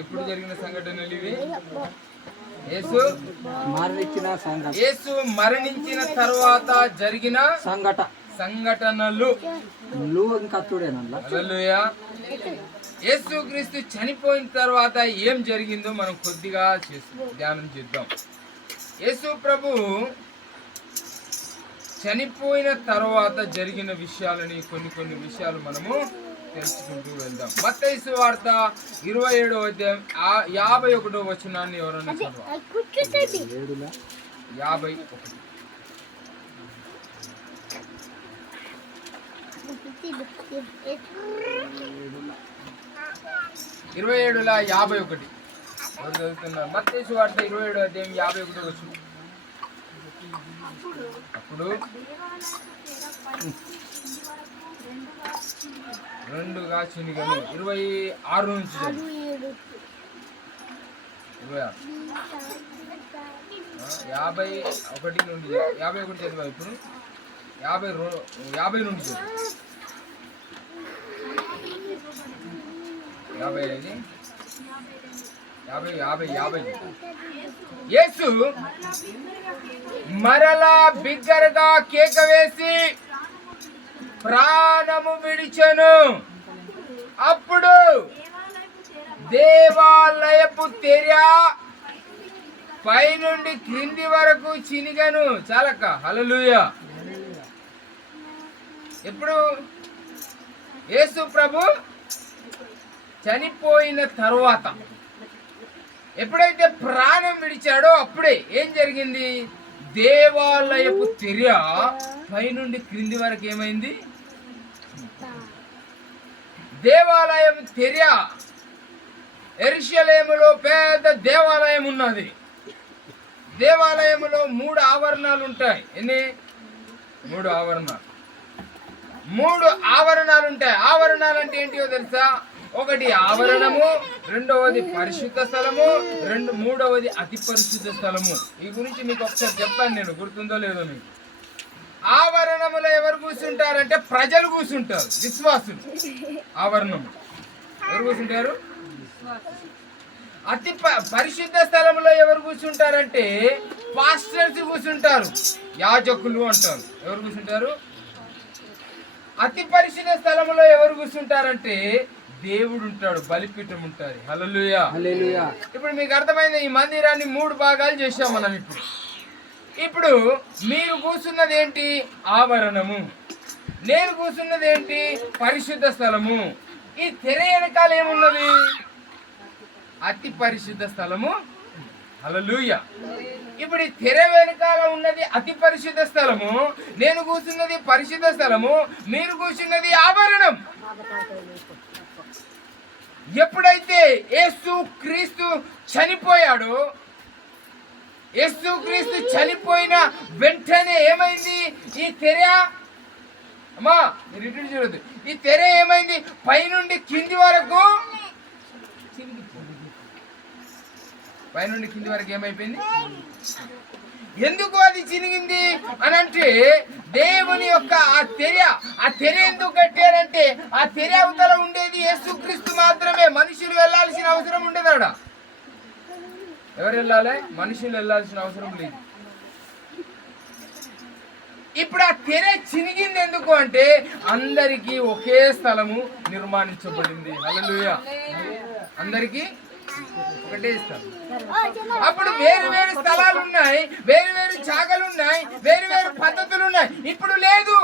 ఎప్పుడు జరిగిన సంఘటనలు ఇవి? యేసు మరణించిన తర్వాత జరిగిన సంఘటనలు. హల్లెలూయా. యేసుక్రీస్తు చనిపోయిన తర్వాత ఏం జరిగిందో మనం కొద్దిగా ధ్యానం చేద్దాం. యేసు ప్రభు చనిపోయిన తర్వాత జరిగిన విషయాలని కొన్ని విషయాలు మనము తెలుసుకుంటూ వెళ్దాం. మత్తయి సువార్త 27వ అధ్యాయం 51వ వచనాన్ని ఎవరన్నా చదవాలి? 27:51 ఎవరు చదువుతున్నారు? మత్తయి సువార్త 27వ అధ్యాయం 51వ వచనం. అప్పుడు రెండుగా చినిగను. 26 నుంచి 26 51 నుండి 51 చదివా. ఇప్పుడు 50 నుండి చదువు. 50. యేసు మరలా బిగ్గరగా కేక వేసి ప్రాణము విడిచెను. అప్పుడు దేవాలయపు తెర పైనుండి క్రింది వరకు చినిగను. చాలక్క. హల్లెలూయా. ఇప్పుడు యేసు ప్రభు చనిపోయిన తరువాత ఎప్పుడైతే ప్రాణం విడిచాడో అప్పుడే ఏం జరిగింది? దేవాలయపు తెర పైనుండి క్రింది వరకు ఏమైంది? దేవాలయం తెర. యెరూషలేములో పెద్ద దేవాలయం ఉన్నది. దేవాలయములో 3 ఆవరణాలు ఉంటాయి. ఎన్ని? 3 ఆవరణాలు. 3 ఆవరణాలు ఉంటాయి. ఆవరణాలు అంటే ఏంటియో తెలుసా? ఒకటి ఆవరణము, రెండవది పరిశుద్ధ స్థలము, మూడవది అతి పరిశుద్ధ స్థలము. ఈ గురించి మీకు ఒకసారి చెప్పాను నేను, గుర్తుందో లేదో మీకు. ఆవరణములో ఎవరు కూర్చుంటారంటే ప్రజలు కూర్చుంటారు, విశ్వాసులు. ఆవరణము ఎవరు కూర్చుంటారు? అతి పరిశుద్ధ స్థలంలో ఎవరు కూర్చుంటారంటే పాస్టర్స్ కూర్చుంటారు, యాజకులు అంటారు. ఎవరు కూర్చుంటారు? అతి పరిశుద్ధ స్థలంలో ఎవరు కూర్చుంటారంటే దేవుడు ఉంటాడు, బలిపీఠం ఉంటుంది. హల్లెలూయా. ఇప్పుడు మీకు అర్థమైంది. ఈ మందిరాన్ని 3 భాగాలు చేశాం మనం. ఇప్పుడు మీరు కూర్చున్నది ఏంటి? ఆవరణము. నేను కూర్చున్నది ఏంటి? పరిశుద్ధ స్థలము. ఈ తెర వెనకాల ఏమున్నది? అతి పరిశుద్ధ స్థలము. హల్లెలూయా. ఇప్పుడు ఈ తెర వెనకాల ఉన్నది అతి పరిశుద్ధ స్థలము, నేను కూర్చున్నది పరిశుద్ధ స్థలము, మీరు కూర్చున్నది ఆవరణం. ఎప్పుడైతే యేసు క్రీస్తు చనిపోయాడో, యేసు క్రీస్తు చనిపోయిన వెంటనే ఏమైంది? ఈ తెర, అమ్మా మీరు ఇటు చూడదు, ఈ తెర ఏమైంది? పైనుండి కింది వరకు, పైనుండి కింది వరకు ఏమైపోయింది? ఎందుకు అది చినిగింది అని అంటే, దేవుని యొక్క ఆ తెర ఎందుకు కట్టారంటే, ఆ తెర అవతల ఉండేది యేసుక్రీస్తు మాత్రమే. మనుషులు వెళ్ళాల్సిన అవసరం ఉండేది. ఆడ ఎవరు వెళ్ళాలి? మనుషులు వెళ్ళాల్సిన అవసరం లేదు. ఇప్పుడు ఆ తెర చినిగింది ఎందుకు అంటే, అందరికీ ఒకే స్థలము నిర్మాణించబడింది. హల్లెలూయా. అందరికీ ఒకటే స్థలం. అప్పుడు వేరు వేరు స్థలాలు ఉన్నాయి, వేరు వేరు జాగాలు ఉన్నాయి, వేరు వేరు పద్ధతులు ఉన్నాయి. ఇప్పుడు లేదు.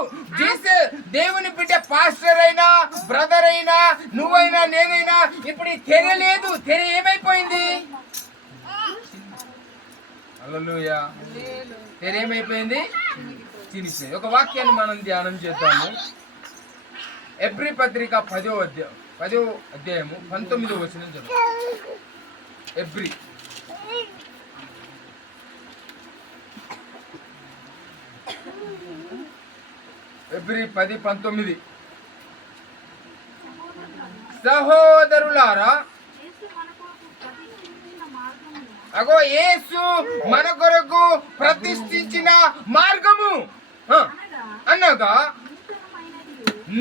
దేవుని బిడ్డ పాస్టర్ అయినా, బ్రదర్ అయినా, నువ్వైనా, నేనైనా, ఇప్పుడు ఈ తెర లేదు. తెర ఏమైపోయింది? హల్లెలూయా. తెర ఏమైపోయింది? చినిపోయింది. ఒక వాక్యాన్ని మనం ధ్యానం చేద్దాము. ఎబ్రీ పత్రిక 10వ అధ్యాయము 19వ వచనం చదువు. ఎబ్రీ 10:19. సహోదరులారా, అగో యేసు మన కొరకు ప్రతిష్ఠించిన మార్గము అనగా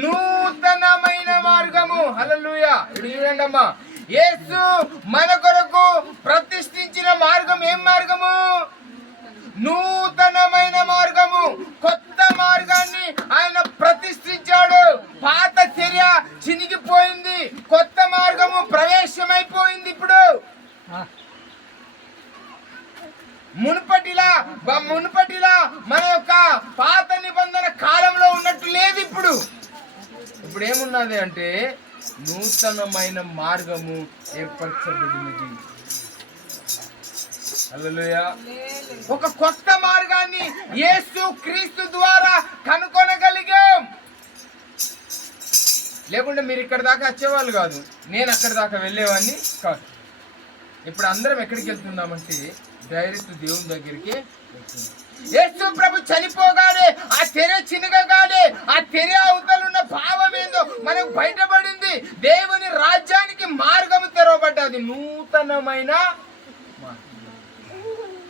నూతనమైన మార్గము. హల్లెలూయా. ఇప్పుడు చూడండి అమ్మా, యేసు మన కొరకు ప్రతిష్ఠించిన మార్గం ఏం మార్గము? నూతనమైన మార్గము, కొత్త మార్గాన్ని ఆయన ప్రతిష్ఠించాడు. పాత చర్య చినిగిపోయింది, కొత్త మార్గము ప్రవేశమైపోయింది. ఇప్పుడు మునుపటిలా మన యొక్క పాత నిబంధన కాలంలో ఉన్నట్టు లేదు. ఇప్పుడు ఏమున్నది అంటే నూతనమైన మార్గము ఏర్పరచబడినది. హల్లెలూయా. ఒక కొత్త మార్గాన్ని యేసు క్రీస్తు ద్వారా కనుగొనగలిగాం. లేకుంటే మీరు ఇక్కడ దాకా వచ్చేవాళ్ళు కాదు, నేను అక్కడ దాకా వెళ్ళేవాడిని కాదు. ఇప్పుడు అందరం ఎక్కడికి వెళ్తున్నామంటే డైరెక్ట్ దేవుని దగ్గరికి వెళ్తున్నాం. యేసు ప్రభు చనిపోగానే ఆ తెర చినగగానే ఆ తెర అవతలున్న భావం ఏందో మనకు బయటపడింది. దేవుని రాజ్యానికి మార్గము తెరవబడ్డది, నూతనమైన మార్గం.